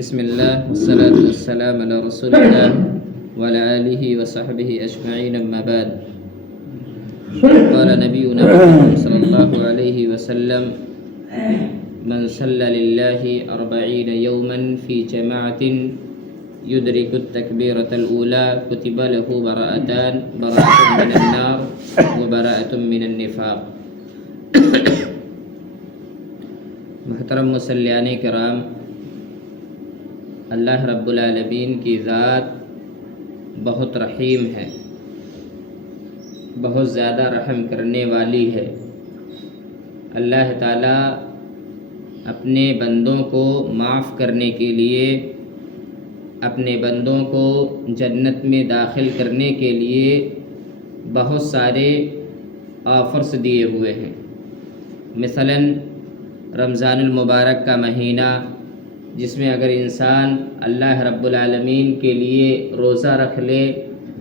بسم الله والصلاة والسلام على رسول الله وعلى آله وصحبه أجمعين أما بعد قال نبينا محمد صلى الله عليه وسلم من صلى لله 40 يوما في جماعة يدرك التكبيرة الأولى كتب له براءتان براءة من النار وبراءة من النفاق. محترم مسلیان کرام، اللہ رب العالمین کی ذات بہت رحیم ہے، بہت زیادہ رحم کرنے والی ہے۔ اللہ تعالیٰ اپنے بندوں کو معاف کرنے کے لیے، اپنے بندوں کو جنت میں داخل کرنے کے لیے بہت سارے آفرز دیے ہوئے ہیں۔ مثلاً رمضان المبارک کا مہینہ، جس میں اگر انسان اللہ رب العالمین کے لیے روزہ رکھ لے،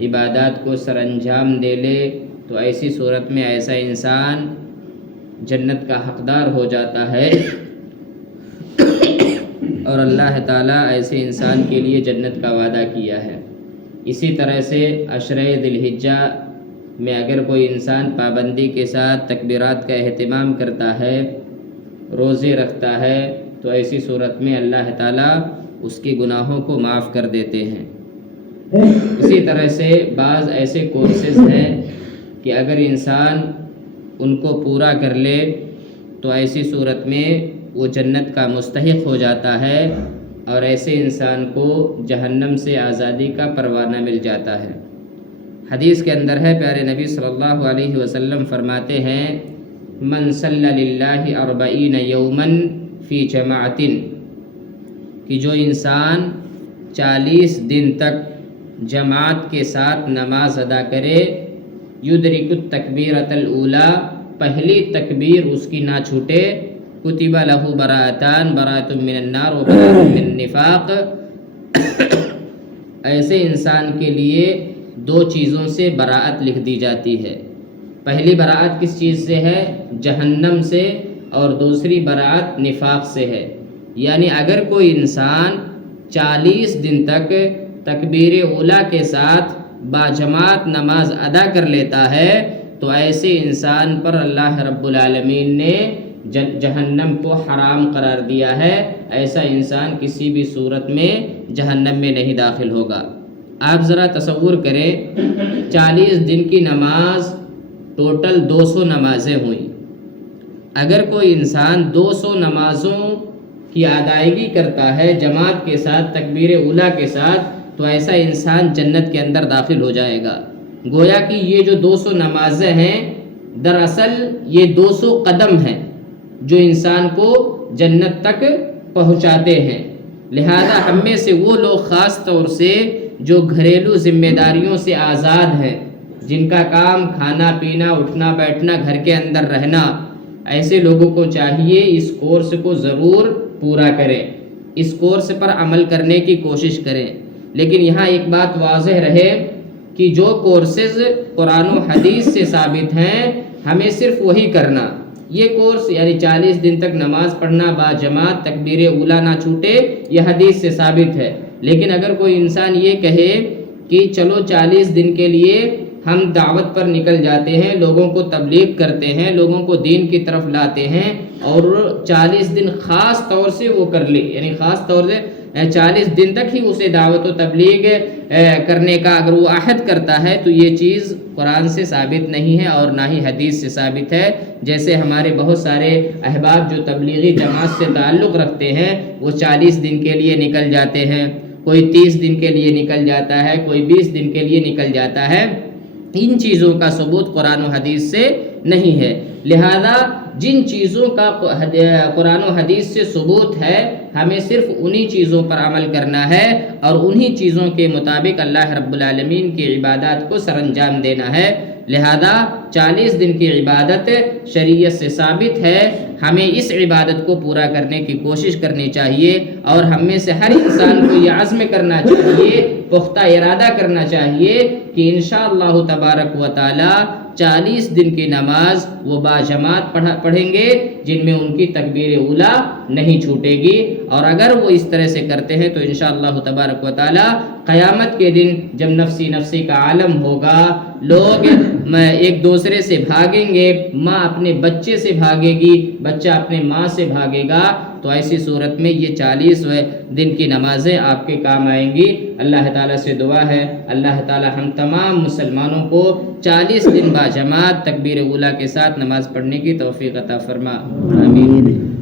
عبادات کو سر انجام دے لے، تو ایسی صورت میں ایسا انسان جنت کا حقدار ہو جاتا ہے، اور اللہ تعالیٰ ایسے انسان کے لیے جنت کا وعدہ کیا ہے۔ اسی طرح سے عشرہ ذی الحجہ میں اگر کوئی انسان پابندی کے ساتھ تکبیرات کا اہتمام کرتا ہے، روزے رکھتا ہے، تو ایسی صورت میں اللہ تعالیٰ اس کے گناہوں کو معاف کر دیتے ہیں۔ اسی طرح سے بعض ایسے کورسز ہیں کہ اگر انسان ان کو پورا کر لے تو ایسی صورت میں وہ جنت کا مستحق ہو جاتا ہے، اور ایسے انسان کو جہنم سے آزادی کا پروانہ مل جاتا ہے۔ حدیث کے اندر ہے، پیارے نبی صلی اللہ علیہ وسلم فرماتے ہیں، من صلی للہ 40 یوما فی جماعت، کہ جو انسان 40 دن تک جماعت کے ساتھ نماز ادا کرے، یدرک التکبیرۃ الاولی، پہلی تکبیر اس کی نہ چھوٹے، کتب لہ براءتان براءۃ من النار و براءۃ من النفاق، ایسے انسان کے لیے 2 چیزوں سے براءت لکھ دی جاتی ہے۔ پہلی براءت کس چیز سے ہے؟ جہنم سے، اور دوسری براءت نفاق سے ہے۔ یعنی اگر کوئی انسان 40 دن تک تکبیر اولیٰ کے ساتھ باجماعت نماز ادا کر لیتا ہے، تو ایسے انسان پر اللہ رب العالمین نے جہنم کو حرام قرار دیا ہے۔ ایسا انسان کسی بھی صورت میں جہنم میں نہیں داخل ہوگا۔ آپ ذرا تصور کریں، 40 دن کی نماز ٹوٹل 200 نمازیں ہوئیں۔ اگر کوئی انسان 200 نمازوں کی ادائیگی کرتا ہے جماعت کے ساتھ، تکبیر اولیٰ کے ساتھ، تو ایسا انسان جنت کے اندر داخل ہو جائے گا۔ گویا کہ یہ جو 200 نمازیں ہیں، دراصل یہ 200 قدم ہیں جو انسان کو جنت تک پہنچاتے ہیں۔ لہذا ہم میں سے وہ لوگ خاص طور سے جو گھریلو ذمہ داریوں سے آزاد ہیں، جن کا کام کھانا پینا، اٹھنا بیٹھنا، گھر کے اندر رہنا، ایسے لوگوں کو چاہیے اس کورس کو ضرور پورا کریں، اس کورس پر عمل کرنے کی کوشش کریں۔ لیکن یہاں ایک بات واضح رہے کہ جو کورسز قرآن و حدیث سے ثابت ہیں، ہمیں صرف وہی کرنا۔ یہ کورس یعنی 40 دن تک نماز پڑھنا باجماعت، تکبیر اولیٰ نہ چھوٹے، یہ حدیث سے ثابت ہے۔ لیکن اگر کوئی انسان یہ کہے کہ چلو 40 دن کے لیے ہم دعوت پر نکل جاتے ہیں، لوگوں کو تبلیغ کرتے ہیں، لوگوں کو دین کی طرف لاتے ہیں، اور 40 دن خاص طور سے وہ کر لے، یعنی خاص طور سے 40 دن تک ہی اسے دعوت و تبلیغ کرنے کا اگر وہ عہد کرتا ہے، تو یہ چیز قرآن سے ثابت نہیں ہے اور نہ ہی حدیث سے ثابت ہے۔ جیسے ہمارے بہت سارے احباب جو تبلیغی جماعت سے تعلق رکھتے ہیں، وہ 40 دن کے لیے نکل جاتے ہیں، کوئی 30 دن کے لیے نکل جاتا ہے، کوئی 20 دن کے لیے نکل جاتا ہے۔ ان چیزوں کا ثبوت قرآن و حدیث سے نہیں ہے۔ لہذا جن چیزوں کا قرآن و حدیث سے ثبوت ہے، ہمیں صرف انہی چیزوں پر عمل کرنا ہے، اور انہی چیزوں کے مطابق اللہ رب العالمین کی عبادات کو سر انجام دینا ہے۔ لہذا 40 دن کی عبادت شریعت سے ثابت ہے، ہمیں اس عبادت کو پورا کرنے کی کوشش کرنی چاہیے، اور ہم میں سے ہر انسان کو یہ عزم کرنا چاہیے، پختہ ارادہ کرنا چاہیے کہ انشاءاللہ تبارک و تعالی 40 دن کی نماز وہ باجماعت پڑھیں گے جن میں ان کی تکبیر اولیٰ نہیں چھوٹے گی، اور اگر وہ اس طرح سے کرتے ہیں تو انشاءاللہ تبارک و تعالی قیامت کے دن جب نفسی نفسی کا عالم ہوگا، لوگ ایک دوسرے سے بھاگیں گے، ماں اپنے بچے سے بھاگے گی، بچہ اپنے ماں سے بھاگے گا، تو ایسی صورت میں یہ 40 دن کی نمازیں آپ کے کام آئیں گی۔ اللہ تعالیٰ سے دعا ہے اللہ تعالیٰ ہم تمام مسلمانوں کو 40 دن باجماعت تکبیر اولیٰ کے ساتھ نماز پڑھنے کی توفیق عطا فرما، آمین۔